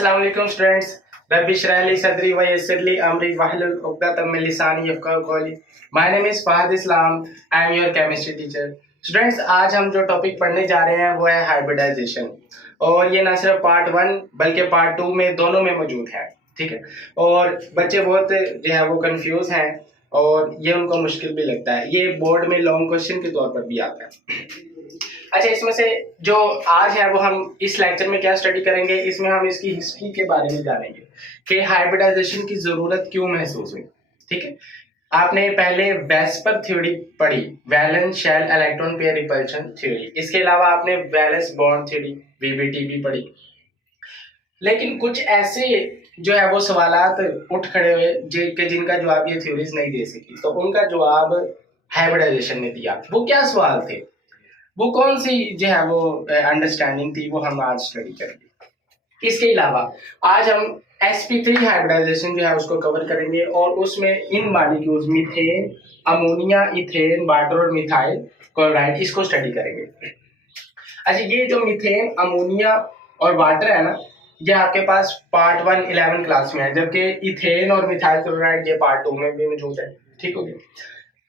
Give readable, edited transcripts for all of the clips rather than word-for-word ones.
अस्सलाम वालेकुम स्टूडेंट्स। रब्बी इश्रह ली सदरी व यस्सिर ली अमरी वहलुल उक़दतम मिन लिसानी यफ़क़हू क़ौली। My name is Fahad Islam, I am your chemistry teacher. Students, आज हम जो टॉपिक पढ़ने जा रहे हैं वो है हाइब्रिडाइजेशन, और ये ना सिर्फ पार्ट 1 बल्कि पार्ट 2 में दोनों में मौजूद है। ठीक है, और बच्चे बहुत जो है वो कंफ्यूज हैं और ये उनको मुश्किल भी लगता है। ये बोर्ड में लॉन्ग क्वेश्चन के तौर पर भी आता है। अच्छा, इसमें से जो आज है वो हम इस लेक्चर में क्या स्टडी करेंगे, इसमें हम इसकी हिस्ट्री के बारे में जानेंगे कि हाइब्रिडाइजेशन की जरूरत क्यों महसूस हुई। ठीक है, आपने पहले वेस्पर थ्योरी पढ़ी, valence shell electron pair repulsion theory. इसके अलावा आपने वैलेंस बॉन्ड थ्योरी वीबीटी भी पढ़ी। लेकिन कुछ ऐसे जो है वो सवालात उठ खड़े हुए जिनका जवाब ये थ्योरीज नहीं दे सकी, तो उनका जवाब हाइब्रिडाइजेशन ने दिया। वो क्या सवाल थे, वो कौन सी जो है वो अंडरस्टैंडिंग थी, वो हम आज स्टडी करेंगे। इसके अलावा आज हम sp3 हाइब्रिडाइजेशन जो है उसको कवर करेंगे और उसमें इन molecules methane, ammonia, ethane, water और मिथाइल क्लोराइड इसको स्टडी करेंगे। अच्छा, ये जो मीथेन, अमोनिया और वाटर है ना, ये आपके पास पार्ट 1 11 क्लास में है, जबकि इथेन और मिथाइल क्लोराइड ये पार्ट 2 में भी मौजूद है। ठीक हो गया।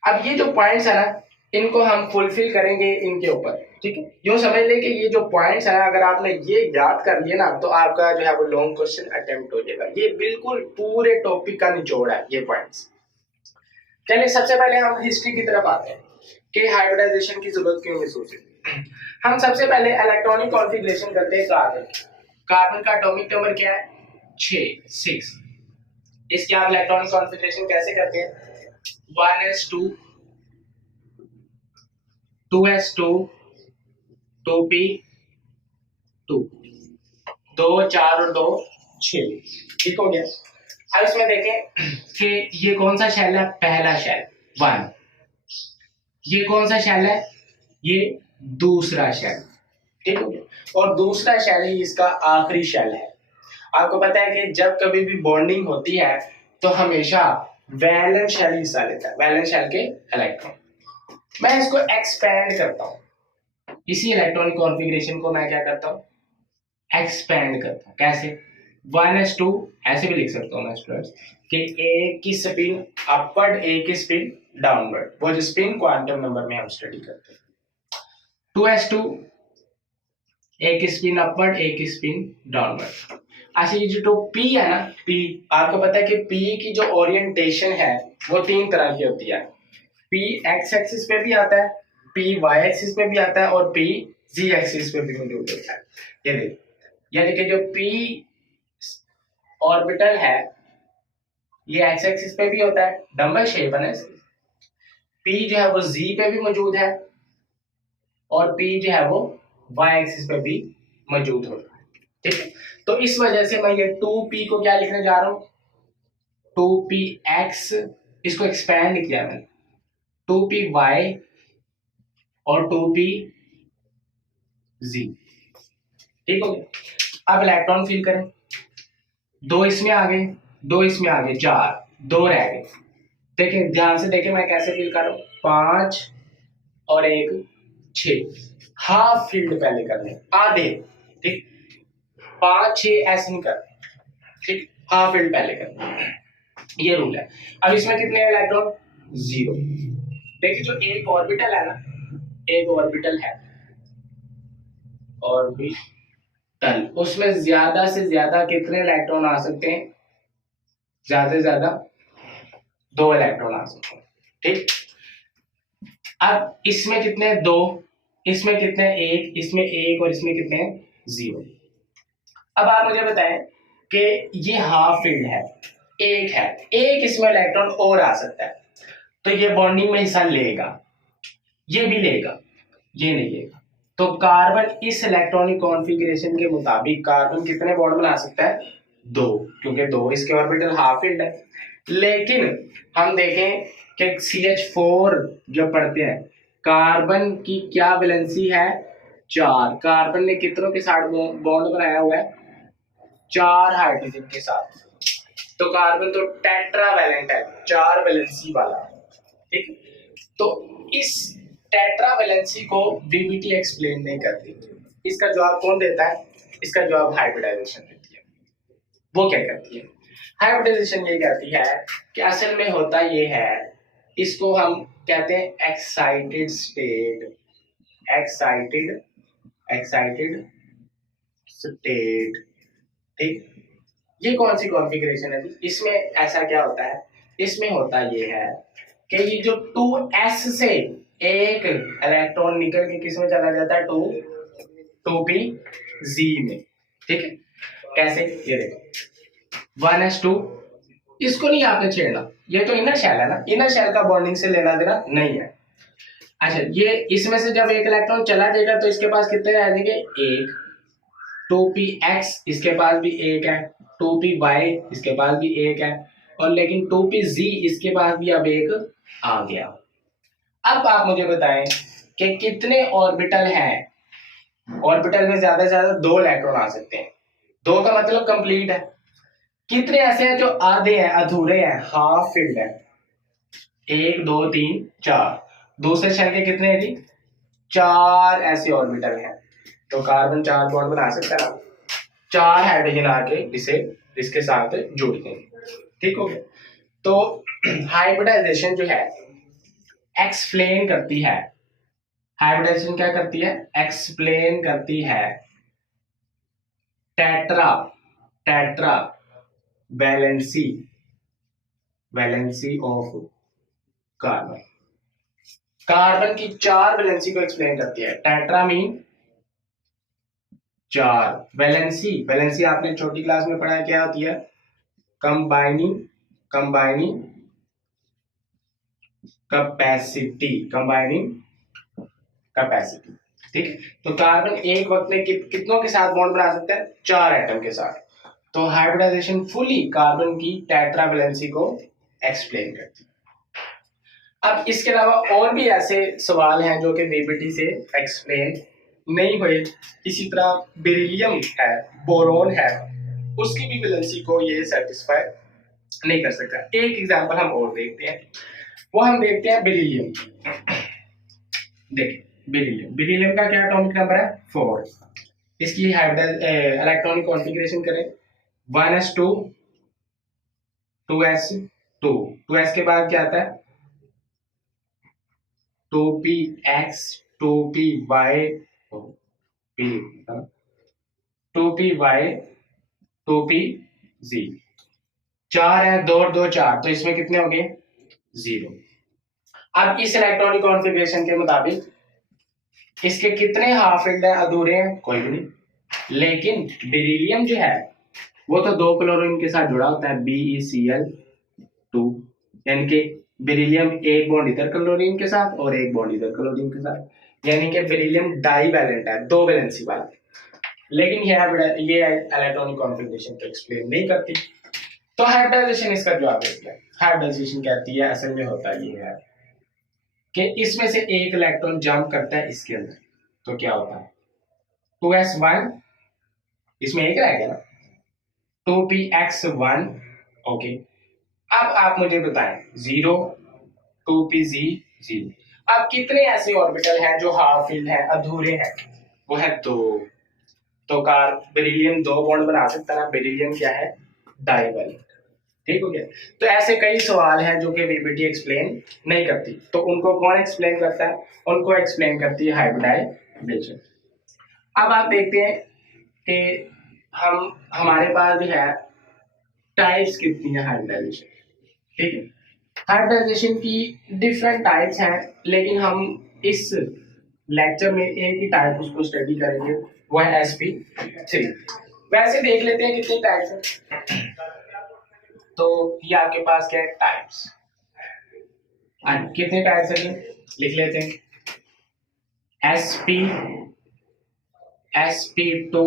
अब ये जो पॉइंट्स है ना, इनको हम फुलफिल करेंगे इनके ऊपर। ठीक है, यूं समझ ले कि ये जो पॉइंट्स है, अगर आपने ये याद कर लिए ना, तो आपका जो है वो लॉन्ग क्वेश्चन अटेम्प्ट हो जाएगा। ये बिल्कुल पूरे टॉपिक का निचोड़ है ये पॉइंट्स। चलिए, सबसे पहले हम हिस्ट्री की तरफ आते हैं कि हाइब्रिडाइजेशन की जरूरत क्यों महसूस हुई। हम सबसे पहले इलेक्ट्रॉनिक कॉन्फ़िगरेशन करते हैं कार्बन। कार्बन का एटॉमिक नंबर क्या है? 6। इसकी आप इलेक्ट्रॉनिक कॉन्फ़िगरेशन कैसे करते हैं? 1s2 2s2 2p2 2 4 और 2 6। ठीक हो गया। अब इसमें देखें कि ये कौन सा शेल है? पहला शेल 1। ये कौन सा शेल है? ये दूसरा शेल। ठीक हो गया, और दूसरा शेल ही इसका आखिरी शेल है। आपको पता है कि जब कभी भी बॉन्डिंग होती है तो हमेशा वैलेंस शेल हिस्सा लेता है, वैलेंस शेल के इलेक्ट्रॉन। मैं इसको एक्सपैंड करता हूं, इसी इलेक्ट्रॉनिक कॉन्फ़िगरेशन को मैं क्या करता हूं? एक्सपैंड करता हूं। कैसे? 1s2 ऐसे भी लिख सकता हूं मैं स्टूडेंट्स कि ए की स्पिन अपवर्ड, ए की स्पिन डाउनवर्ड। वो जो स्पिन क्वांटम नंबर में हम स्टडी करते हैं। 2s2 ए की स्पिन अपवर्ड, ए की स्पिन डाउनवर्ड। अच्छा, ये जो पी है ना, पी, आपको पता है कि पी की जो ओरिएंटेशन है वो 3 तरह की होती है। पी एक्स एक्सिस पे भी आता है, पी वाई एक्सिस पे भी आता है और पी जी एक्सिस पे भी मौजूद होता है। ये देखिए, यानी कि जो पी ऑर्बिटल है ये एक्स एक्सिस पे भी होता है, डबल शेप है ना। पी जो है वो जी पे भी मौजूद है और पी जो है वो वाई एक्सिस पे भी मौजूद होता है। ठीक है, तो इस वजह से मैं ये 2p को क्या लिखने जा रहा हूं? 2px, इसको एक्सपैंड किया मैंने, 2py और 2pz। ठीक हो गया। अब इलेक्ट्रॉन फिल करें। 2 इसमें आ गए, 2 इसमें आ गए, 4, 2 रह गए। देखें, ध्यान से देखें मैं कैसे फिल कर रहा हूं। 5 और 1 6। हाफ फील्ड पहले कर लें, आधे। ठीक, 5 6 ऐसे नहीं करते। ठीक, हाफ फील्ड पहले कर, ये रूल है। अब इसमें कितने इलेक्ट्रॉन? 0। देखिए, जो एक ऑर्बिटल है ना, एक ऑर्बिटल है, ऑर्बिटल, उसमें ज्यादा से ज्यादा कितने इलेक्ट्रॉन आ सकते हैं? ज्यादा से ज्यादा 2 इलेक्ट्रॉन आ सकते हैं। ठीक, अब इसमें कितने? 2, इसमें कितने? 1, इसमें 1 और इसमें कितने? 0। अब आप मुझे बताएं कि ये हाफ फील्ड है, एक है, एक इसमें इलेक्ट्रॉन और आ सकता है, तो ये बॉन्डिंग में हिस्सा लेगा, ये भी लेगा, ये नहीं लेगा। तो कार्बन इस इलेक्ट्रॉनिक कॉन्फ़िगरेशन के मुताबिक कार्बन कितने बॉन्ड बना सकता है? 2, क्योंकि 2 इसके ऑर्बिटल हाफ फील्ड है। लेकिन हम देखें कि CH4 जो पढ़ते हैं, कार्बन की क्या वैलेंसी है? 4। कार्बन ने कितनों के साथ बॉन्ड बनाया हुआ है? 4 हाइड्रोजन के साथ। तो कार्बन तो टेट्रावैलेंट है, 4 वैलेंसी वाला। ठीक, तो इस टेट्रावैलेंसी को वीबीटी एक्सप्लेन नहीं करती। इसका जवाब कौन देता है? इसका जवाब हाइब्रिडाइजेशन देती है। वो क्या करती है? हाइब्रिडाइजेशन ये कहती है कि असल में होता ये है, इसको हम कहते हैं excited state, excited excited state. ठीक, ये कौन सी कॉन्फ़िगरेशन है जी? इसमें ऐसा क्या होता है, इसमें होता ये है कि ये जो 2s से एक इलेक्ट्रॉन निकल के किस में चला जाता है, 2p z में। ठीक है, कैसे? ये देखो 1s2, इसको नहीं आपने छेड़ना, ये तो इनर शेल है ना, इनर शेल का बॉन्डिंग से लेना देना नहीं है। अच्छा, ये इसमें से जब एक इलेक्ट्रॉन चला जाएगा तो इसके पास कितने रह जाएंगे? एक। 2px इसके पास भी एक है, 2py इसके पास भी एक है, और लेकिन 2pz इसके पास भी अब एक आ गया। अब आप मुझे बताएं कि कितने ऑर्बिटल हैं? ऑर्बिटल में ज्यादा से ज्यादा 2 इलेक्ट्रॉन आ सकते हैं, 2 का मतलब कंप्लीट है। कितने ऐसे हैं जो आधे हैं, अधूरे हैं, हाफ फिल्ड है? 1 2 3 4। दूसरे शेल के कितने हैं जी? 4 ऐसे ऑर्बिटल हैं। तो कार्बन 4 बॉन्ड बना सकता है ना, 4 हाइड्रोजन आके इसे इसके साथ जोड़ते हैं। ठीक हो गया? तो हाइब्रिडाइजेशन जो है एक्सप्लेन करती है, हाइब्रिडाइजेशन क्या करती है? एक्सप्लेन करती है tetra tetra valency, valency of carbon. Carbon की 4 वैलेंसी को एक्सप्लेन करती है। टेट्रा मीन 4, वैलेंसी, वैलेंसी आपने छोटी क्लास में पढ़ा है, क्या होती है? Combining, combining capacity, combining capacity. ठीक है, तो कार्बन एक वक्त में कितनों के साथ बॉन्ड बना सकता है? 4 एटम के साथ। तो हाइब्रिडाइजेशन फुली कार्बन की टेट्रा वैलेंसी को एक्सप्लेन करती है। अब इसके अलावा और भी ऐसे सवाल हैं जो कि वीबीटी से एक्सप्लेन नहीं हुए। इसी तरह बेरिलियम है, बोरोन है, उसकी भी वैलेंसी को ये सेटिस्फाई नहीं कर सकता। एक एग्जांपल हम और देखते हैं, वो हम देखते हैं बेरिलियम। देखिए बेरिलियम, बेरिलियम का क्या एटॉमिक नंबर है? 4। इसकी इलेक्ट्रॉनिक कॉन्फ़िगरेशन करें 1s2 2s2, 2s के बाद क्या आता है? 2px 2py 2py 2pz। 4 है, 2 और 2 4, तो इसमें कितने हो गए? 0। अब इस इलेक्ट्रॉनिक कॉन्फ़िगरेशन के मुताबिक इसके कितने हाफ फिल्ड है? अधूरे हैं, कोई भी नहीं। लेकिन बेरिलियम जो है वो तो 2 क्लोरीन के साथ जुड़ा होता है, BeCl2, यानी कि बेरिलियम एक बॉन्ड इधर क्लोरीन के साथ और एक बॉन्ड इधर क्लोरीन के साथ, यानी कि बेरिलियम डाईवैलेंट है, 2 वैलेंसी वाला। लेकिन ये इलेक्ट्रॉनिक कॉन्फ़िगरेशन को एक्सप्लेन नहीं करती। तो हाइब्रिडाइजेशन इसका जवाब देती है। हाइब्रिडाइजेशन कहती है असल में होता ये है कि इसमें से एक इलेक्ट्रॉन जंप करता है इसके अंदर, तो क्या होता है? 2s1, इसमें एक रह गया ना, 2px1। ओके, अब आप मुझे बताएं 0 2pz 0। अब कितने ऐसे ऑर्बिटल हैं जो हाफ फिल्ड हैं, अधूरे हैं? वो है 2। तो बेरिलियम 2 बॉन्ड बना सकता है ना, बेरिलियम क्या है? डाईवैलेंट। ठीक हो गया? तो ऐसे कई सवाल हैं जो कि वीबीटी एक्सप्लेन नहीं करती, तो उनको कौन एक्सप्लेन करता है? उनको एक्सप्लेन करती है हाइब्रिडाइजेशन। अब आप देखते हैं कि हमारे पास जो है टाइप्स कितनी है हाइब्रिडाइजेशन। ठीक है, हाइब्रिडाइजेशन की डिफरेंट टाइप्स हैं, लेकिन हम इस लेक्चर में एक ही टाइप उसको स्टडी करेंगे, वो है sp3। वैसे देख लेते हैं कितनी टाइप्स हैं। तो ये आपके पास क्या है? टाइप्स। कितने टाइप्स हैं? लिख लेते हैं, sp sp2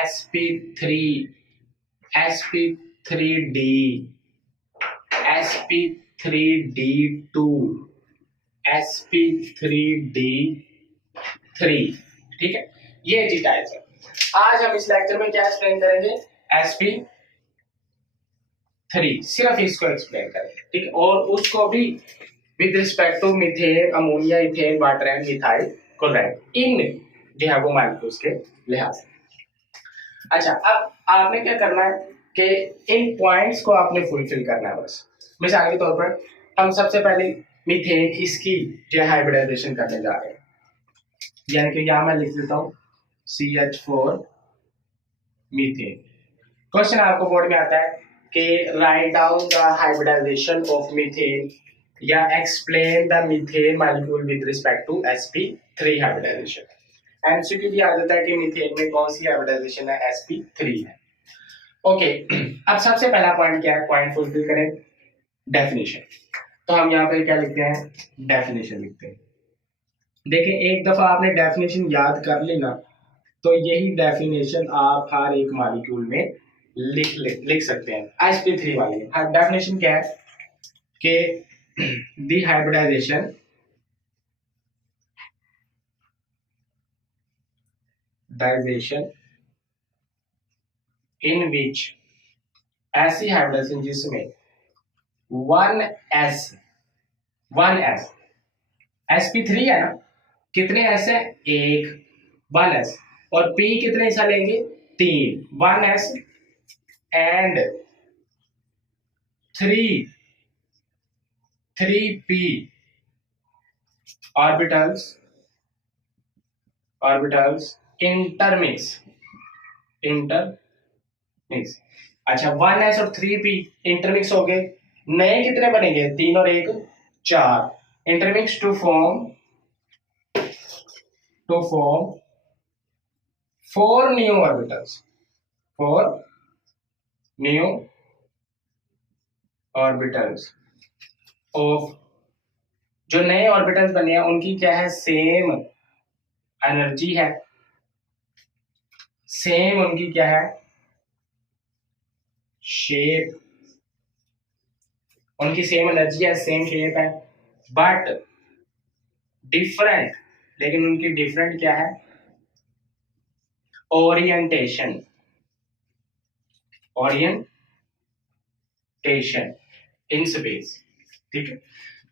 sp3 sp3d sp3d2 sp3d3। ठीक है, ये जी टाइप्स है। आज हम इस लेक्चर में क्या एक्सप्लेन करेंगे? sp3, सिर्फ इसको एक्सप्लेन करेंगे। ठीक है, और उसको भी with respect to methane, ammonia, ethane, water and methyl chloride, इन जो है वो मॉलिक्यूल्स के लिहाज से। अच्छा, अब आपने क्या करना है कि इन पॉइंट्स को आपने फुलफिल करना है बस। मिसाल के तौर पर हम सबसे पहले मीथेन इसकी जो हाइब्रिडाइजेशन करने जा रहे हैं, यानी कि यहाँ मैं लिख देता हूँ CH4 मीथेन। क्वेश्चन आपको बोर्ड में आता है कि write down the hybridization of methane या explain the methane molecule with respect to sp3 hybridization. MCQ भी आ जाता है कि मीथेन में कौन सी हाइब्रिडाइजेशन है, sp3 है। ओके अब सबसे पहला पॉइंट क्या है, पॉइंट फुलफिल करें, डेफिनेशन। तो हम यहाँ पे क्या लिखते हैं, डेफिनेशन लिखते हैं। देखिए एक दफा आपने डेफिनेशन याद कर ली ना, तो यही डेफिनेशन आप हर एक मॉलिक्यूल में लिख सकते हैं। sp3 वाली डेफिनेशन क्या है कि दी हाइब्रिडाइजेशन इन विच, ऐसी हाइब्रिडाइजेशन जिसमें 1s sp3 है ना, कितने s है, एक 1s, और p कितने हिस्सा लेंगे, 3, 1s and 3p orbitals intermix. अच्छा 1s और 3p इंटरमिक्स हो गए, नए कितने बनेंगे, 3 और 1 4, intermix to form 4 new orbitals of, जो नए ऑर्बिटल्स बने हैं उनकी क्या है, सेम एनर्जी है, सेम उनकी क्या है, शेप, उनकी सेम एनर्जी है, सेम शेप है, बट डिफरेंट, लेकिन उनकी डिफरेंट क्या है, ओरिएंटेशन इन स्पेस। ठीक है,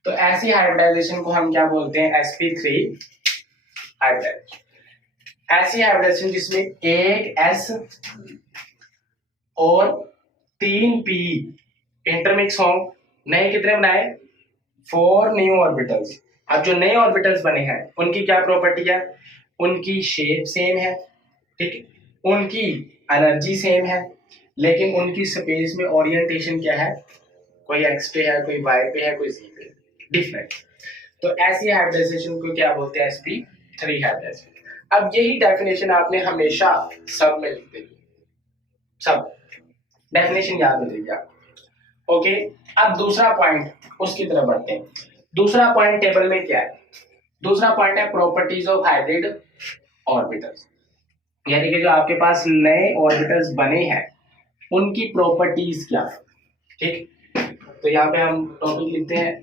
तो ऐसी हाइब्रिडाइजेशन को हम क्या बोलते हैं, sp3 हाइब्रिडाइजेशन। ऐसी हाइब्रिडाइजेशन जिसमें एक s और 3p इंटरमिक्स हो, नए कितने बनाए, 4 न्यू ऑर्बिटल्स। अब जो नए ऑर्बिटल्स बने हैं उनकी क्या प्रॉपर्टी है, उनकी शेप सेम है, ठीक, उनकी एनर्जी सेम है, लेकिन उनकी स्पेस में ओरिएंटेशन क्या है, कोई एक्स पे है, कोई वाई पे है, कोई जी पे, डिफरेंट। तो ऐसी हाइब्रिडाइजेशन को क्या बोलते हैं, sp3 हाइब्रिडाइजेशन। अब यही डेफिनेशन आपने हमेशा सब में लिख देनी, सब डेफिनेशन याद रखिएगा। ओके, अब दूसरा पॉइंट उसकी तरफ बढ़ते हैं। दूसरा पॉइंट टेबल में क्या है, दूसरा पॉइंट है प्रॉपर्टीज ऑफ हाइब्रिड ऑर्बिटल्स, यानी कि जो आपके पास नए ऑर्बिटल्स बने हैं उनकी प्रॉपर्टीज क्या है। ठीक, तो यहाँ पे हम टॉपिक लिखते हैं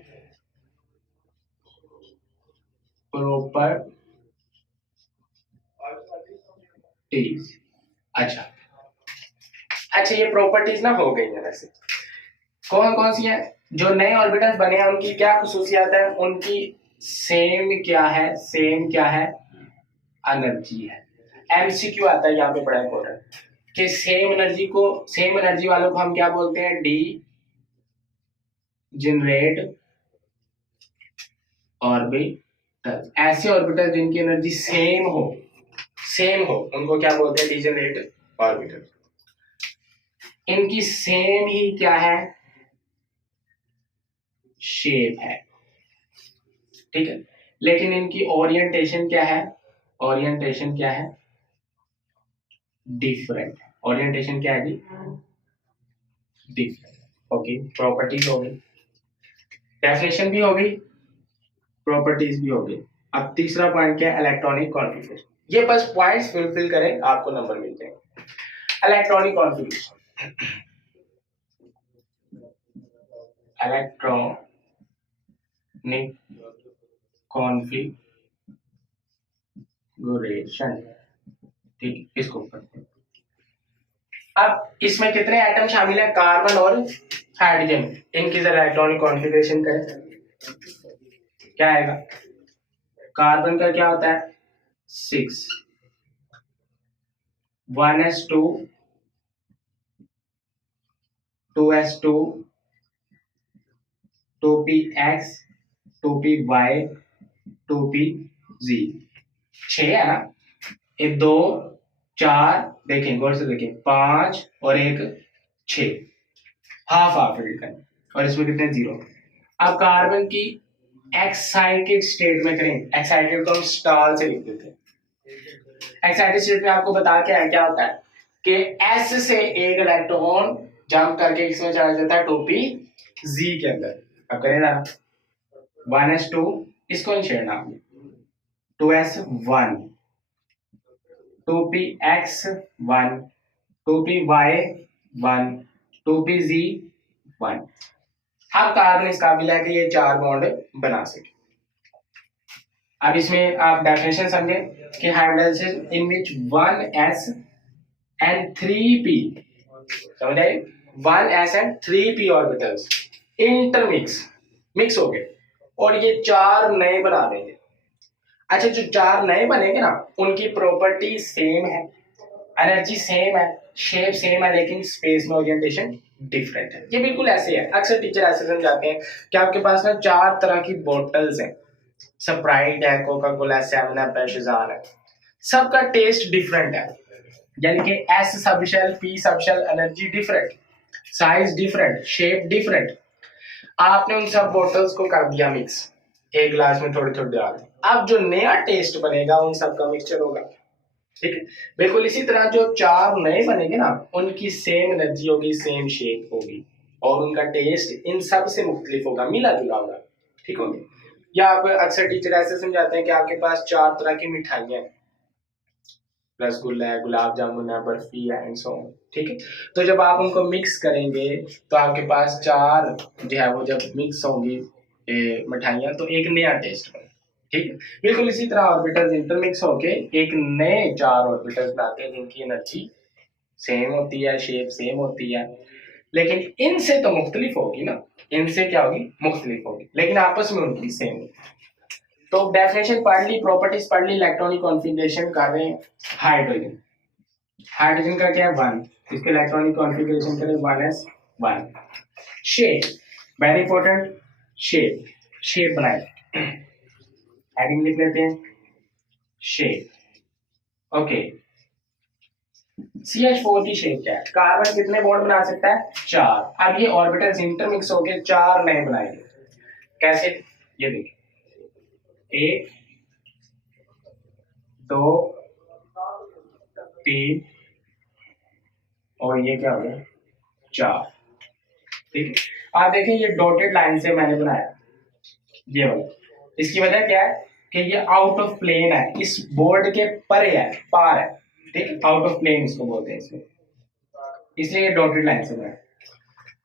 प्रॉपर्टीज। अच्छा ये प्रॉपर्टीज ना हो गई है, वैसे कौन कौन सी है, जो नए ऑर्बिटल्स बने हैं उनकी क्या खुसूसियात है, उनकी सेम क्या है, एनर्जी है। एमसीक्यू आता है यहाँ पे बड़ा इंपॉर्टेंट, कि सेम एनर्जी वालों को हम क्या बोलते हैं, डी जनरेट ऑर्बिटल। ऐसे ऑर्बिटल जिनकी एनर्जी सेम हो उनको क्या बोलते हैं, डीजेनरेट ऑर्बिटल। इनकी सेम ही क्या है, शेप है, ठीक है, लेकिन इनकी ओरिएंटेशन क्या है, डिफरेंट। ओरिएंटेशन क्या है जी, डिफरेंट। ओके, प्रॉपर्टीज हो गई, डेफिनेशन भी हो गई, प्रॉपर्टीज भी हो गई। अब तीसरा पॉइंट क्या है, इलेक्ट्रॉनिक कॉन्फ़िगरेशन। ये बस पॉइंट्स फिल करें, आपको नंबर मिल जाएंगे। इलेक्ट्रॉनिक कॉन्फ़िगरेशन, ठीक, इसको पढ़ते हैं। अब इसमें कितने एटम शामिल है, कार्बन और हाइड्रोजन, इनकी जरा इलेक्ट्रॉनिक कॉन्फ़िगरेशन करें, क्या आएगा, कार्बन का क्या होता है 6, 1s2, 2s2, 2px, 2py, 2pz, 6 है ना। ये 2 4, देखें गौर से देखें, 5 और एक 6, हाफ हाफ रिटर्न, और इसमें कितने 0। अब कार्बन की एक्साइटेड स्टेट में करें, एक्साइटेड को हम स्टाल से लिख देते हैं। एक्साइटेड स्टेट में आपको बता के क्या होता है कि एस से एक इलेक्ट्रॉन जंप करके इसमें चला जाता है 2p के अंदर। अब करें ना 1s2, इसको नहीं छेड़ना, 2s1, 2px1, 2py1, 2pz1। अब कार्बन इस काबिल है कि ये 4 बॉन्ड बना सके। अब इसमें आप डेफिनेशन समझे कि hybridisation in which 1s and 3p, समझ आए, 1s and 3p orbitals intermix, mix हो गए और ये 4 नए बना देंगे। अच्छा, जो 4 नए बनेंगे ना, उनकी प्रॉपर्टी सेम है, एनर्जी सेम है, शेप सेम है, लेकिन स्पेस में ओरिएंटेशन डिफरेंट है। ये बिल्कुल ऐसे है, अक्सर टीचर ऐसे समझाते हैं कि आपके पास ना 4 तरह की बोतल्स हैं, स्प्राइट है, कोका कोला, 7 अप है, शिज़ार है, सबका टेस्ट डिफरेंट है। यानी कि S subshell, P subshell, energy different, size different, shape different. आपने उन सब बोतल्स को कर दिया मिक्स, एक ग्लास में थोड़े थोड़े डाल, अब जो नया टेस्ट बनेगा उन सब का मिक्सचर होगा। ठीक है, बिल्कुल इसी तरह जो 4 नए बनेंगे ना, उनकी सेम एनर्जी होगी, सेम शेप होगी, और उनका टेस्ट इन सब से मुख्तलिफ होगा, मिला जुला होगा। ठीक होगी। या आप अक्सर टीचर ऐसे समझाते हैं कि आपके पास 4 तरह की मिठाइयाँ हैं, रसगुल्ला है, गुलाब जामुन है, बर्फी है, एंड सो ऑन। ठीक है, तो जब आप उनको मिक्स करेंगे तो आपके पास 4 जो है वो जब मिक्स होंगी मिठाइयाँ, तो एक नया टेस्ट बनेगा। ठीक है, बिल्कुल इसी तरह ऑर्बिटल्स इंटरमिक्स होके एक नए 4 ऑर्बिटल्स बनाते हैं जिनकी एनर्जी सेम होती है, शेप सेम होती है, लेकिन इनसे तो मुख्तलिफ होगी ना, इनसे क्या होगी, मुख्तलिफ होगी, लेकिन आपस में उनकी सेम होगी। तो डेफिनेशन पढ़ ली, प्रॉपर्टीज पढ़ ली, इलेक्ट्रॉनिक कॉन्फ़िगरेशन कर रहे हैं। हाइड्रोजन, हाइड्रोजन का क्या है 1, इसके इलेक्ट्रॉनिक कॉन्फ़िगरेशन करें 1s1। Shape, very important, shape, shape बनाए, हेडिंग लिख लेते हैं, शेप। ओके, CH4 की शेप क्या है, कार्बन कितने बॉन्ड बना सकता है, 4। अब ये ऑर्बिटल्स इंटरमिक्स होकर 4 नए बनाएंगे। कैसे, ये देखिए, 1 2 3 और ये क्या हो गया 4। ठीक है, आप देखिए ये डॉटेड लाइन से मैंने बनाया ये वाला, इसकी वजह क्या है कि ये आउट ऑफ प्लेन है, इस बोर्ड के परे है, पार है। ठीक है, आउट ऑफ प्लेन इसको बोलते हैं इसमें, इसलिए ये डॉटेड लाइन से बनाया।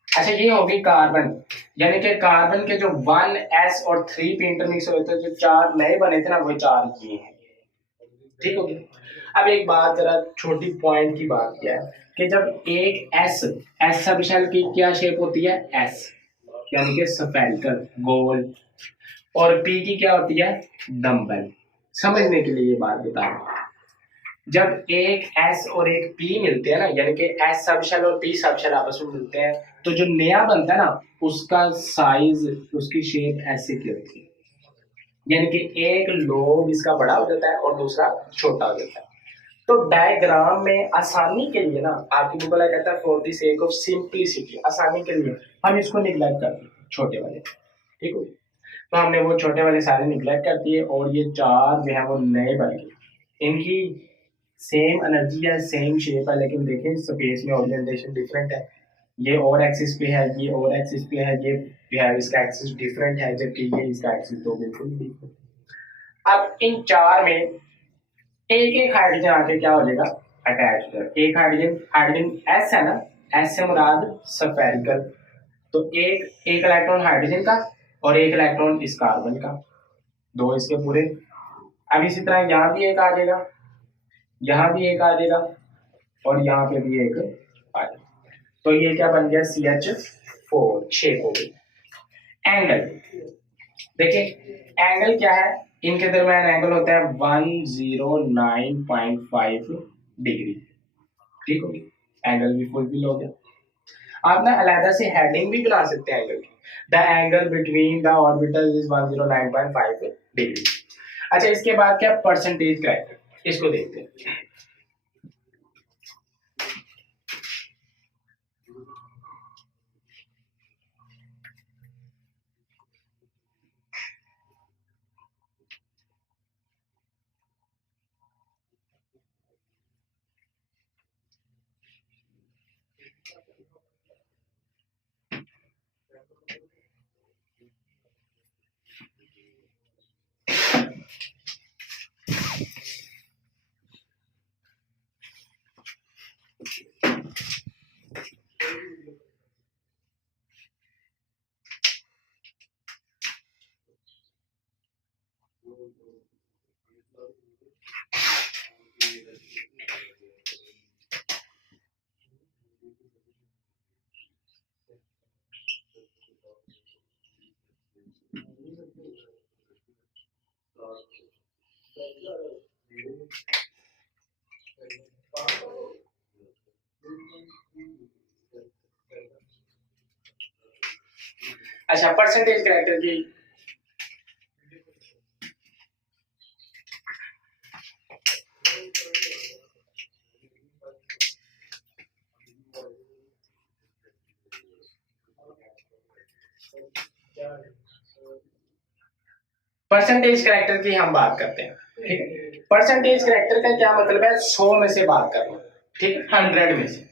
अच्छा, ये होगी कार्बन, यानी कि कार्बन के जो 1s और 3p इंटरमिक्स हुए थे, जो 4 नए बने थे ना, वो 4 ये हैं। ठीक हो गया। अब एक बात जरा छोटी पॉइंट की बात क्या है कि जब एक एस सबशेल की क्या शेप होती है, एस, यानी कि स्फेरिकल, गोल, और पी की क्या होती है, डम्बल। समझने के लिए ये बात बता रहा हूं, जब एक एस और एक पी मिलते हैं ना, यानी कि एस सबशेल और पी सबशेल आपस में मिलते हैं, तो जो नया बनता है ना, उसका साइज, उसकी शेप ऐसे की होती है, यानी कि एक लोब इसका बड़ा हो जाता है और दूसरा छोटा हो जाता है। तो डायग्राम में आसानी के लिए ना, आपकी बुक वाला कहता है for the sake of simplicity, आसानी के लिए हम इसको निगलेक्ट कर दिए, छोटे वाले। ठीक है, तो हमने वो छोटे वाले सारे निगलेक्ट कर दिए और ये 4 जो है वो नए बन गए। इनकी सेम एनर्जी है, सेम शेप है, लेकिन देखें स्पेस में ओरिएंटेशन डिफरेंट है। ये और एक्सिस पे है, ये और एक्सिस पे है, ये जो है इसका एक्सिस डिफरेंट है, जबकि ये इसका एक्सिस तो बिल्कुल डिफरेंट। अब इन 4 में एक एक हाइड्रोजन आके क्या हो जाएगा, अटैच हो जाएगा। एक हाइड्रोजन, हाइड्रोजन एस है ना, एस से मुराद स्फेरिकल, तो एक इलेक्ट्रॉन हाइड्रोजन का और एक इलेक्ट्रॉन इस कार्बन का, 2 इसके पूरे। अब इसी तरह यहाँ भी एक आ जाएगा, यहाँ भी एक आ जाएगा, और यहाँ पे भी एक आ जाएगा। तो ये क्या बन गया, CH4 शेप हो गई। एंगल देखिए, एंगल क्या है, इनके दरमियान एंगल होता है 109.5 डिग्री। ठीक हो गया, एंगल भी फुलफिल हो गया। आप ना अलग से हेडिंग भी बना सकते हैं एंगल की, the angle between the orbital is 109.5 degree. अच्छा, इसके बाद क्या परसेंटेज करेक्टर, इसको देखते हैं। अच्छा, परसेंटेज करेक्टर की परसेंटेज करेक्टर की हम बात करते हैं। ठीक है, परसेंटेज करेक्टर का क्या मतलब है? 100 में से बात करना, ठीक है, 100 में से।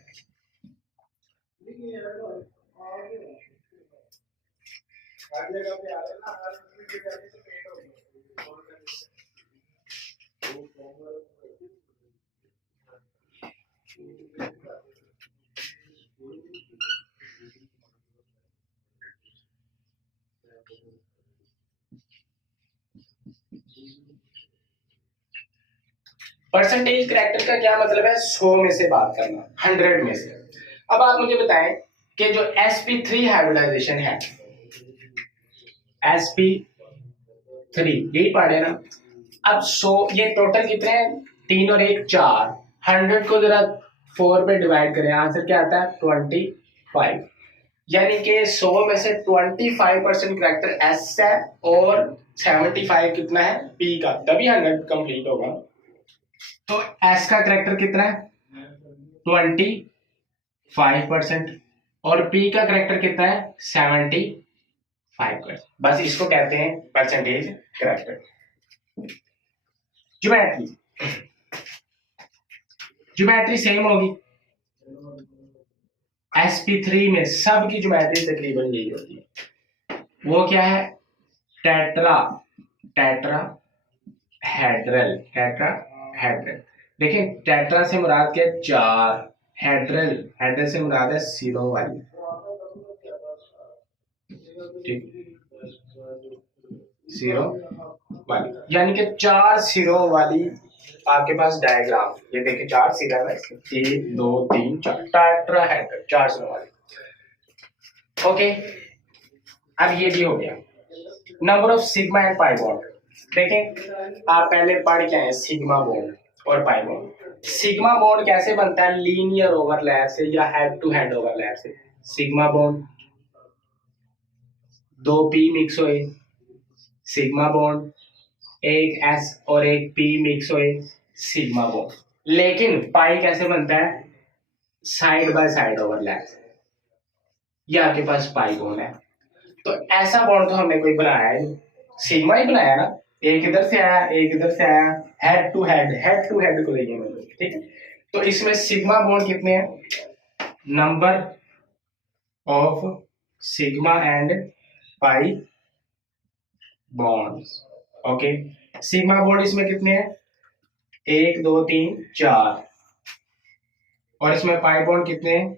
परसेंटेज करेक्टर का क्या मतलब है? 100 में से बात करना, 100 में से। अब आप मुझे बताएं कि जो sp3 हाइब्रिडाइजेशन है, sp3 यही पढ़े ना। अब 100, ये टोटल कितने हैं? 3 और 1 4, 100 को जरा 4 पे डिवाइड करें, आंसर क्या आता है? 25। यानी कि 100 में से 25% करेक्टर एस है और 75 कितना है? पी का, तभी 100 कंप्लीट होगा। तो एस का करेक्टर कितना है? 25% और पी का करेक्टर कितना है? 75%। बस इसको कहते हैं percentage character. Geometry, geometry same होगी। sp3 में सबकी ज्योमेट्री तकरीबन यही होती है। वो क्या है? Tetra, tetrahedral, tetrahedral. देखिए, टेट्रा से मुराद क्या? 4, हेड्रल, हेड्रल से मुराद है सिरों वाली, ठीक, सिरों वाली, यानी कि 4 सिरों वाली आपके पास डायग्राम। ये देखिए 4 सिरा है, 1 2 3 4, टेट्रा हेड्रल, 4 सिरों वाली। ओके, अब ये भी हो गया। Number of sigma and pi bond. देखें, आप पहले पढ़ के आए सिग्मा बॉन्ड और पाई बॉन्ड। सिग्मा बॉन्ड कैसे बनता है? लीनियर ओवरलैप से या हेड टू हेड ओवरलैप से। सिग्मा बॉन्ड, 2 पी मिक्स हुए, सिग्मा बॉन्ड, एक एस और एक पी मिक्स हुए, सिग्मा बॉन्ड। लेकिन पाई कैसे बनता है? साइड बाय साइड ओवरलैप से, ये आपके पास पाई बॉन्ड है। तो ऐसा बॉन्ड तो हमने कोई बनाया नहीं, सिग्मा ही बनाया ना। एक इधर से आया, एक इधर से आया, head to head, head to head को लेंगे हम लोग, ठीक है। तो इसमें सिग्मा बॉन्ड कितने हैं? Number of sigma and pi bonds. Okay, sigma bond इसमें कितने हैं? 1 2 3 4, और इसमें पाई बॉन्ड कितने हैं?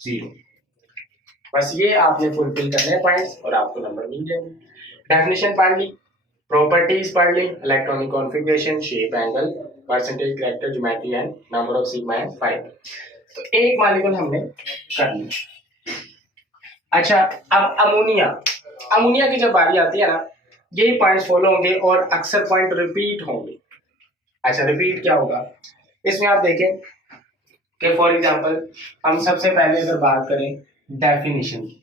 0। बस ये आपने फुलफिल करने हैं पॉइंट्स और आपको नंबर मिल जाएंगे। डेफिनेशन पढ़ ली, प्रॉपर्टीज पढ़ ली, electronic configuration, shape, angle, percentage, character, geometry and number of sigma and pi. तो एक मॉलिक्यूल हमने कर लिया। अच्छा, अब अमोनिया, अमोनिया की जब बारी आती है ना, ये पॉइंट्स फॉलो होंगे और अक्सर पॉइंट रिपीट होंगे। अच्छा, रिपीट क्या होगा? इसमें आप देखें, कि फॉर एग्जांपल हम सबसे पहले अगर बात करें डेफिनेशन की,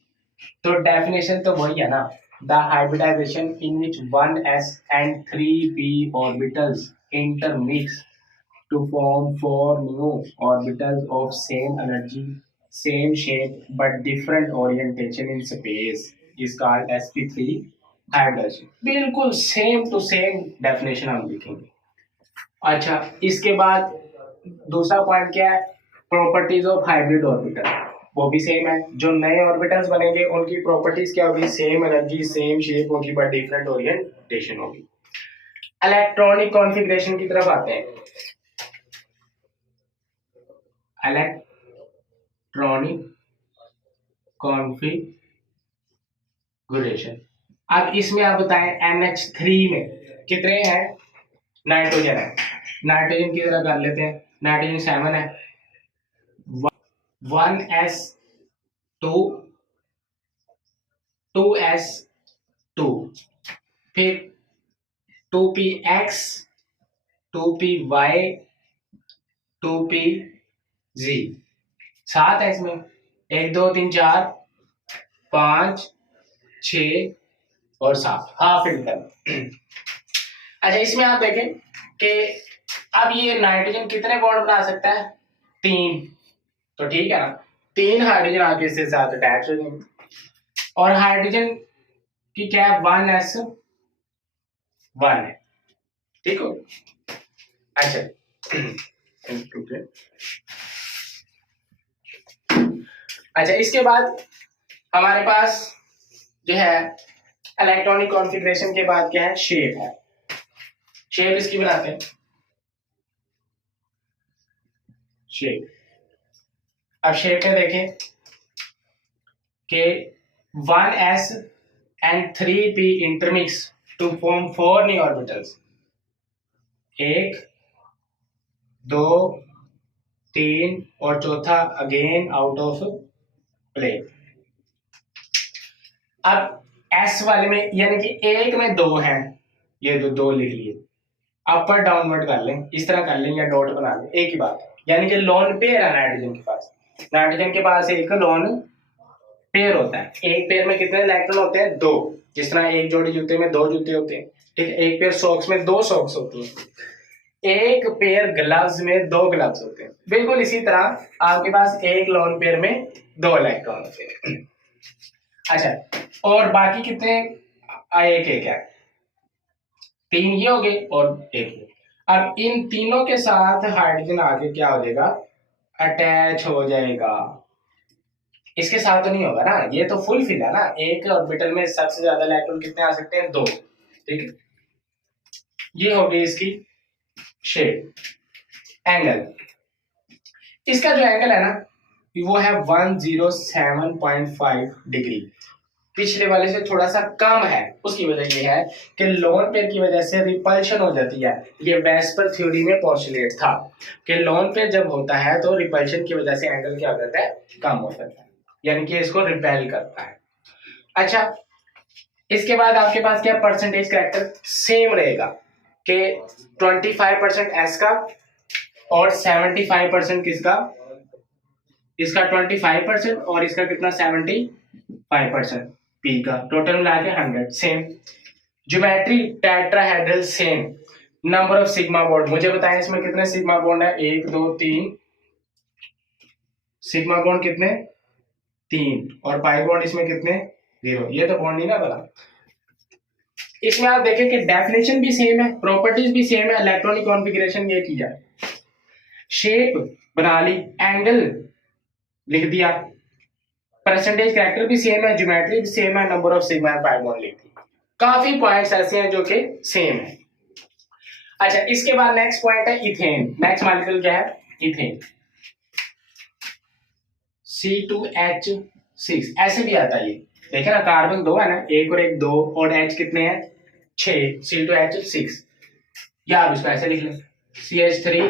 तो डेफिनेशन तो वही है ना, the hybridisation in which 1s and 3p orbitals intermix to form four new orbitals of same energy, same shape but different orientation in space is called sp3 hybridization। बिल्कुल सेम टू सेम डेफिनेशन हम लिखेंगे। अच्छा, इसके बाद दूसरा point क्या है, properties of hybrid orbital, वो भी सेम है। जो नए ऑर्बिटल्स बनेंगे उनकी प्रॉपर्टीज क्या होगी, सेम एनर्जी सेम शेप होगी बट डिफरेंट ओरिएंटेशन होगी। इलेक्ट्रॉनिक कॉन्फ़िगरेशन की तरफ आते हैं। इलेक्ट्रॉनिक कॉन्फ़िगरेशन, अब इसमें आप बताएं NH3 में कितने हैं, नाइट्रोजन है, नाइट्रोजन की तरह कर लेते हैं, नाइट्रोजन 7 है, 1s2 2s2, फिर 2px 2py 2pz, 7 है इसमें, 1 2 3 4 5 6 और 7, हाफ फिल्टर। अच्छा, इसमें आप देखें कि अब ये नाइट्रोजन कितने बॉन्ड बना सकता है, 3, तो ठीक है ना, 3 हाइड्रोजन आगे इसके साथ अटैच हो जाएंगे, और हाइड्रोजन की क्या है, 1s1 है, ठीक हो। अच्छा अच्छा, इसके बाद हमारे पास जो है इलेक्ट्रॉनिक कॉन्फ़िगरेशन के बाद क्या है, शेप है। शेप इसकी बनाते हैं, शेप। अब शेप में देखें कि 1s and 3p intermix to form 4 new orbitals, 1 2 3 और चौथा अगेन आउट ऑफ प्लेन। अब S वाले में यानी कि एक में 2 हैं, ये दो लिख लिए, अपर डाउनवर्ड कर लें, इस तरह कर लें या डॉट बना लें, एक ही बात है, यानी कि लोन पेयर है नाइट्रोजन के पास। नाइट्रोजन के पास एक लोन पेयर होता है, एक पेयर में कितने इलेक्ट्रॉन होते हैं, 2, जिस तरह एक जोड़ी जूते में 2 जूते होते हैं, ठीक है, एक पेयर सॉक्स में 2 सॉक्स होती हैं, एक पेयर ग्लव्स में 2 ग्लव्स होते हैं, बिल्कुल इसी तरह आपके पास एक लोन पेयर में 2 इलेक्ट्रॉन होते हैं। अच्छा, और बाकी कितने, एक एक है, 3 ये हो गए और एक ये। अब इन तीनों के साथ हाइड्रोजन आगे क्या हो जाएगा, अटैच हो जाएगा, इसके साथ तो नहीं होगा ना, ये तो फुल फिल है ना, एक ऑर्बिटल में सबसे ज्यादा इलेक्ट्रॉन कितने आ सकते हैं, 2, ठीक है। ये हो गई इसकी शेप। एंगल, इसका जो एंगल है ना वो है 107.5 डिग्री, पिछले वाले से थोड़ा सा कम है। उसकी वजह ये है कि लोन पेयर की वजह से रिपल्शन हो जाती है, ये वेस्पर थ्योरी में पोस्टुलेट था कि लोन पेयर जब होता है तो रिपल्शन की वजह से एंगल क्या होता है, कम हो जाता है, यानी कि इसको रिपेल करता है। अच्छा, इसके बाद आपके पास क्या परसेंटेज कैरेक्टर सेम रहेगा कि 25% एस का और 75% किसका, इसका 25% और इसका कितना 75% पी का, टोटल मिला के 100, same. Geometry tetrahedral same. Number of sigma bond मुझे बताएं इसमें कितने सिग्मा बॉन्ड है, 1 2 3 सिग्मा बॉन्ड कितने, 3, और पाई बॉन्ड इसमें कितने, 0, ये तो बॉन्ड नहीं ना बना। इसमें आप देखें कि डेफिनेशन भी सेम है, प्रॉपर्टीज भी सेम है, इलेक्ट्रॉनिक कॉन्फ़िगरेशन ये किया, शेप बना ली, एंगल लिख दिया, परसेंटेज कैरेक्टर भी सेम है, ज्योमेट्री भी सेम है, number of sigma and pi bond लिख दी। काफी पॉइंट्स ऐसे हैं जो कि सेम है। अच्छा, इसके बाद नेक्स्ट पॉइंट है इथेन। नेक्स्ट मॉलिक्यूल क्या है, इथेन, C2H6, ऐसे भी आता है ये, देखे ना, कार्बन 2 है ना, 1 और 1 2, और H कितने हैं, 6, C2H6, या आप इसको ऐसे लिख लें CH3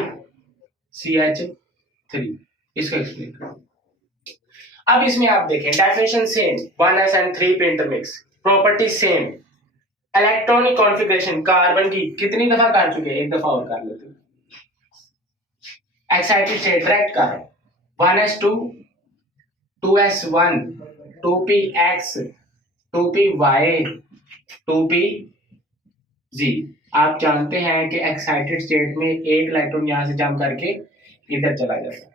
इसको एक्सप्लेन करो। अब इसमें आप देखें definition same, 1s and 3p intermix, property same, electronic configuration carbon की कितनी दफा कर चुके हैं, एक दफा और कर लेते हैं, एक्साइटेड स्टेट डायरेक्ट कर, 1s2, 2s1, 2px, 2py, 2pz। आप जानते हैं कि एक्साइटेड स्टेट में एक इलेक्ट्रॉन यहां से जंप करके इधर चला जाता है।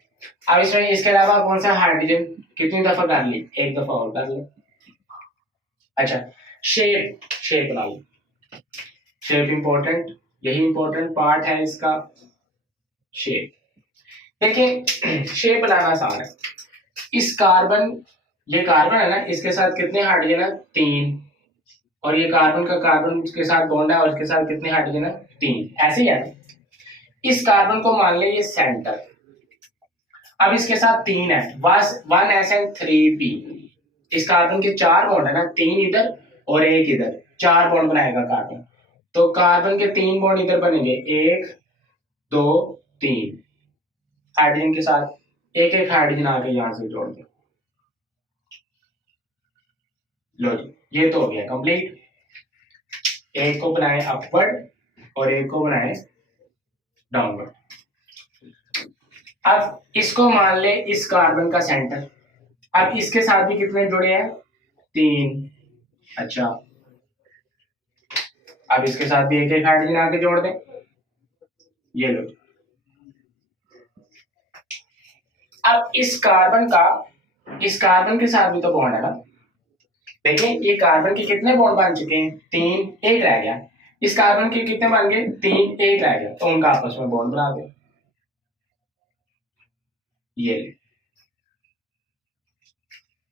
अब इसमें इसके अलावा कौन सा हाइड्रोजन कितनी दफा कर ली, एक दफा और कर ली। अच्छा, शेप बना लो। शेप इंपॉर्टेंट, यही इंपॉर्टेंट पार्ट है इसका, शेप। देखिए शेप बनाना आसान है। इस कार्बन, ये कार्बन है ना, इसके साथ कितने हाइड्रोजन है, 3। और ये कार्बन का कार्बन के साथ बॉन्ड है और इसके साथ कितने हाइड्रोजन है, 3। ऐसे ही है। इस कार्बन को मान ले ये सेंटर, अब इसके साथ 3 है, 1s3p। इस कार्बन के 4 बॉन्ड है ना, 3 इधर और 1 इधर, 4 बॉन्ड बनाएगा कार्बन। तो कार्बन के 3 बॉन्ड इधर बनेंगे, 1 2 3। हाइड्रोजन के साथ एक एक हाइड्रोजन आके यहां से जोड़ दे। लो जी, ये तो हो गया कंप्लीट। एक को बनाए अपवर्ड और एक को बनाए डाउनवर्ड। अब इसको मान ले इस कार्बन का सेंटर। अब इसके साथ भी कितने जुड़े हैं, 3। अच्छा, अब इसके साथ भी एक एक हाइड्रोजन आके जोड़ दें, ये लो। अब इस कार्बन के साथ भी तो बॉन्ड है ना। देखिए ये कार्बन के कितने बॉन्ड बन चुके हैं, 3, एक रह गया। इस कार्बन के कितने बन गए, 3, एक रह गया, तो उनका आपस में बॉन्ड बना दे, ये ले।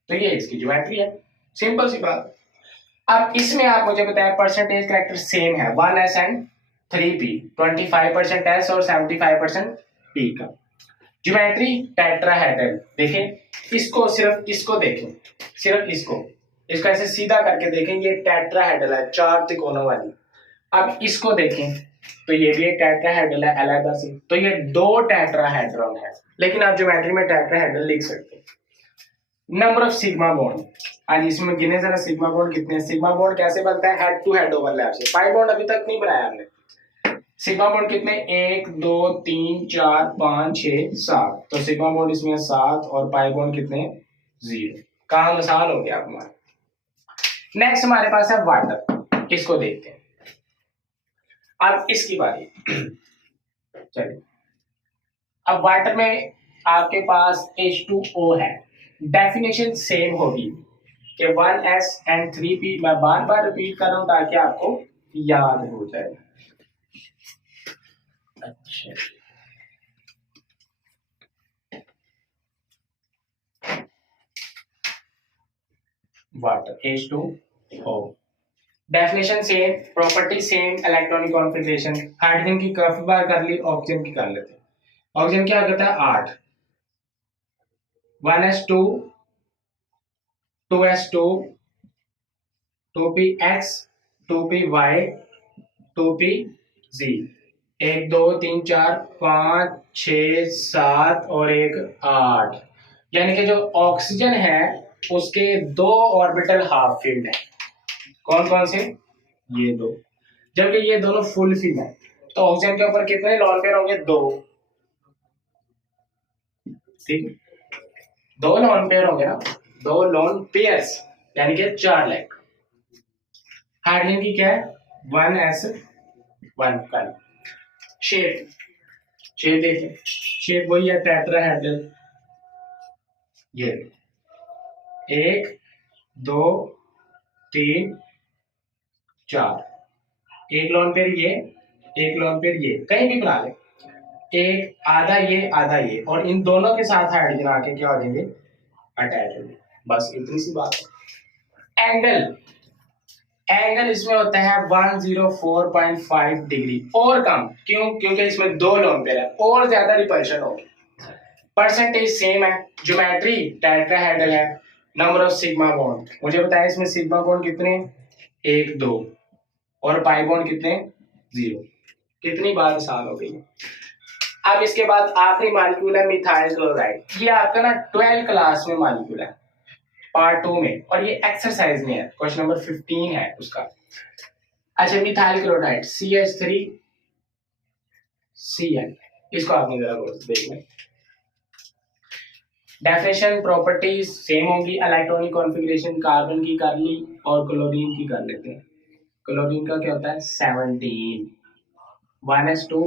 तो ये इसकी ज्योमेट्री है, सिंपल सी बात। अब इसमें आप मुझे बताएं, परसेंटेज कैरेक्टर सेम है, 1s एंड 3p, 25% s और 75% p का। Geometry tetrahedral. देखें इसको, सिर्फ इसको देखें, सिर्फ इसको ऐसे सीधा करके देखें, ये टेट्राहेड्रल है, 4 त्रिकोणों वाली। अब इसको देखें तो ये भी एक टेट्राहेड्रल है अलग से, तो ये 2 टेट्राहेड्रल है, लेकिन आप ज्योमेट्री में टेट्राहेड्रल लिख सकते हैं। नंबर ऑफ सिग्मा बॉन्ड, आज इसमें गिने जरा सिग्मा बॉन्ड कितने हैं। सिग्मा बॉन्ड कैसे बनता है, हेड टू हेड ओवरलैप से। पाई बॉन्ड अभी तक नहीं बनाया हमने। सिग्मा बॉन्ड कितने, 1 2 3 4 5 6 7। तो सिग्मा बॉन्ड इसमें 7 और पाई बॉन्ड कितने, 0। काम आसान हो गया हमारा। नेक्स्ट हमारे पास है वाटर, इसको देखते हैं। अब इसकी बारी चलिए। अब वाटर में आपके पास H2O है, डेफिनेशन सेम होगी कि 1s एंड 3p। मैं बार बार रिपीट कर रहा हूं ताकि आपको याद हो जाए। अच्छा, water H2O, definition same, property same, electronic configuration. Hydrogen की काफी बार कर ली, ऑक्सीजन की कर लेते हैं। ऑक्सीजन क्या करता है, 8, 1s2, 2s2, 2px, 2py, 2pz। 1 2 3 4 5 6 7 और 1 8। यानी कि जो ऑक्सीजन है उसके 2 ऑर्बिटल हाफ फील्ड है। कौन कौन से, ये 2। जबकि ये दोनों फुल फील्ड है। तो ऑक्सीजन के ऊपर कितने लॉन पेयर होंगे, 2। ठीक, 2 लॉन पेयर होंगे ना, 2 लॉन पेयर्स, यानी कि 4 लेग। हाइड्रोजन की क्या है, 1s1 का। शेप देखिए, शेप वही है, टेट्राहेड्रल। ये 1 2 3 4, एक लॉन पेयर ये, एक लॉन पेयर ये, कहीं भी बना ले। एक आधा ये और इन दोनों के साथ हाइड्रोजन आके क्या हो जाएंगे, अटैच हो जाएंगे। बस इतनी सी बात है। एंगल इसमें होता है 104.5 डिग्री और कम, क्यों, क्योंकि इसमें 2 लोन पेयर है, और ज्यादा रिपल्शन होगी। परसेंटेज सेम है, ज्योमेट्री टेट्राहेड्रल है। नंबर ऑफ सिग्मा बॉन्ड मुझे बताया, इसमें सिग्मा बॉन्ड कितने, 1 2 और पाई बॉन्ड कितने, 0। कितनी बार आसान हो गई। अब इसके बाद आखिरी मॉलिक्यूल है मिथाइल क्लोराइड। ये आपका ना 12 क्लास में मॉलिक्यूल है, पार्ट 2 में, और ये एक्सरसाइज में है, क्वेश्चन नंबर 15 है उसका। अच्छा, मिथाइल क्लोराइड CH3Cl, इसको आपने जरा देख लें। डेफिनेशन प्रॉपर्टीज सेम होंगी, इलेक्ट्रॉनिक कॉन्फ़िगरेशन कार्बन की कर ली और क्लोरीन की कर लेते हैं। क्लोरीन का क्या होता है 17, 1s2,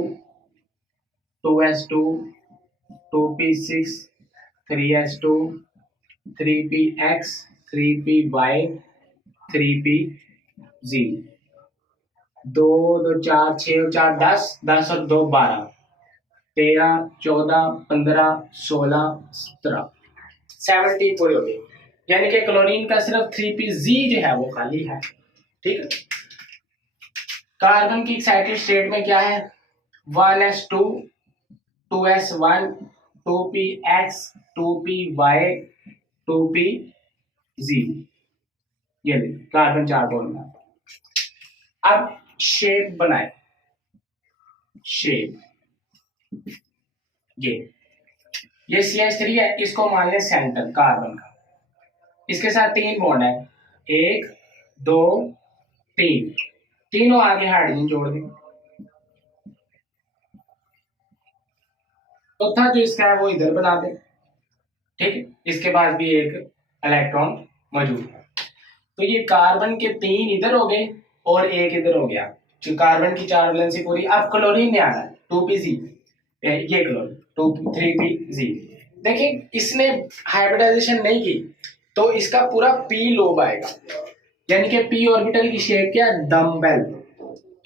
2s2, 2p6, 3s2, 3px, 3py, 3pz, 2 2 4 6 4 10, 10 और 2 12, 13 14 15 16 17, 70 पूरे हो गए। यानी कि क्लोरीन का सिर्फ 3pz जो है वो खाली है। ठीक है। कार्बन की एक्साइटेड स्टेट में क्या है 1s2, 2s1, 2px, 2py, 2pz, ये कार्बन 4 बॉन्ड में। अब शेप बनाए, शेप ये CH3 है, इसको मान लें सेंटर कार्बन का, इसके साथ 3 बॉन्ड है 1 2 3, तीनों आगे हाइड्रोजन जोड़ दें। चौथा जो इसका है वो इधर बना दें। ठीक है, इसके पास भी एक इलेक्ट्रॉन मौजूद है। तो ये कार्बन के 3 इधर हो गए और एक इधर हो गया, जो कार्बन की 4 वैलेंसी पूरी। अब क्लोरीन में आना है 2pz, ये क्लोरीन 3pz। देखिए इसने हाइब्रिडाइजेशन नहीं की तो इसका पूरा p लोब आएगा, यानी कि p ऑर्बिटल की शेप क्या है डम्बेल।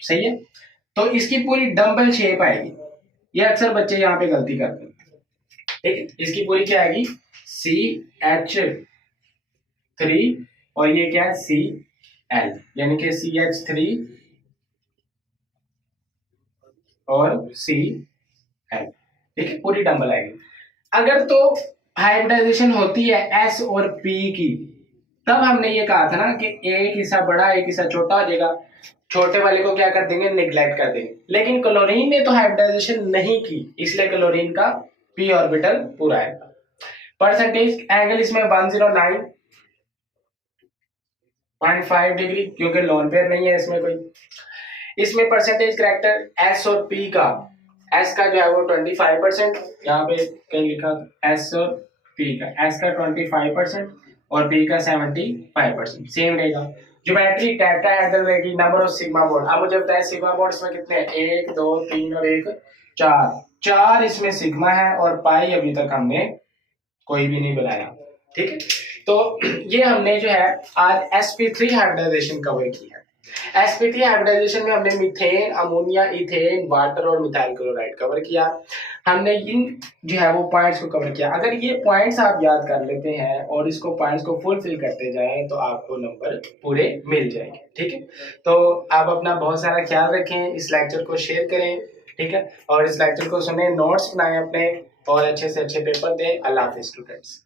सही है, तो इसकी पूरी डम्बेल शेप आएगी। ये अक्सर बच्चे यहाँ पे गलती करते हैं। ठीक है, इसकी पूरी क्या आएगी CH3 और ये क्या है Cl, यानी कि CH3 और Cl। ठीक है, पूरी डम्बल आएगी। अगर तो हाइब्रिडाइजेशन होती है S और P की, तब हमने ये कहा था ना कि एक हिस्सा बड़ा एक हिस्सा छोटा हो जाएगा, छोटे वाले को क्या कर देंगे निग्लेक्ट कर देंगे। लेकिन क्लोरीन ने तो हाइब्रिडाइजेशन नहीं की, इसलिए क्लोरीन का p ऑर्बिटल पूरा आएगा। परसेंटेज एंगल इसमें 109.5 डिग्री, क्योंकि लोन पेयर नहीं है इसमें कोई। इसमें परसेंटेज करेक्टर S और P का, S का जो है वो 25%, यहाँ पे कहीं लिखा S और P का, S का 25% और P का 75%, सेम रहेगा। ज्योमेट्री टेट्राहेड्रल रहेगी। नंबर ऑफ सिग्मा बॉन्ड, अब मुझे बताया सिग्मा बॉन्ड इसमें कितने हैं 1 2 3 और 1 4 इसमें सिग्मा है, और पाई अभी तक हमने कोई भी नहीं बनाया। ठीक है, तो ये हमने जो है आज sp3 हाइब्रिडाइजेशन कवर की है। sp3 हाइब्रिडाइजेशन में हमने मीथेन, अमोनिया, इथेन, वाटर और मिथाइल क्लोराइड कवर किया। हमने इन जो है वो पॉइंट्स को कवर किया। अगर ये पॉइंट्स आप याद कर लेते हैं और इसको पॉइंट्स को फुलफिल करते जाएं तो आपको नंबर पूरे मिल जाएंगे। ठीक है, तो आप अपना बहुत सारा ख्याल रखें, इस लेक्चर को शेयर करें। ठीक है, और इस लेक्चर को सुने, नोट्स बनाएं अपने और अच्छे से अच्छे पेपर दें। अल्लाह हाफिज़ स्टूडेंट्स।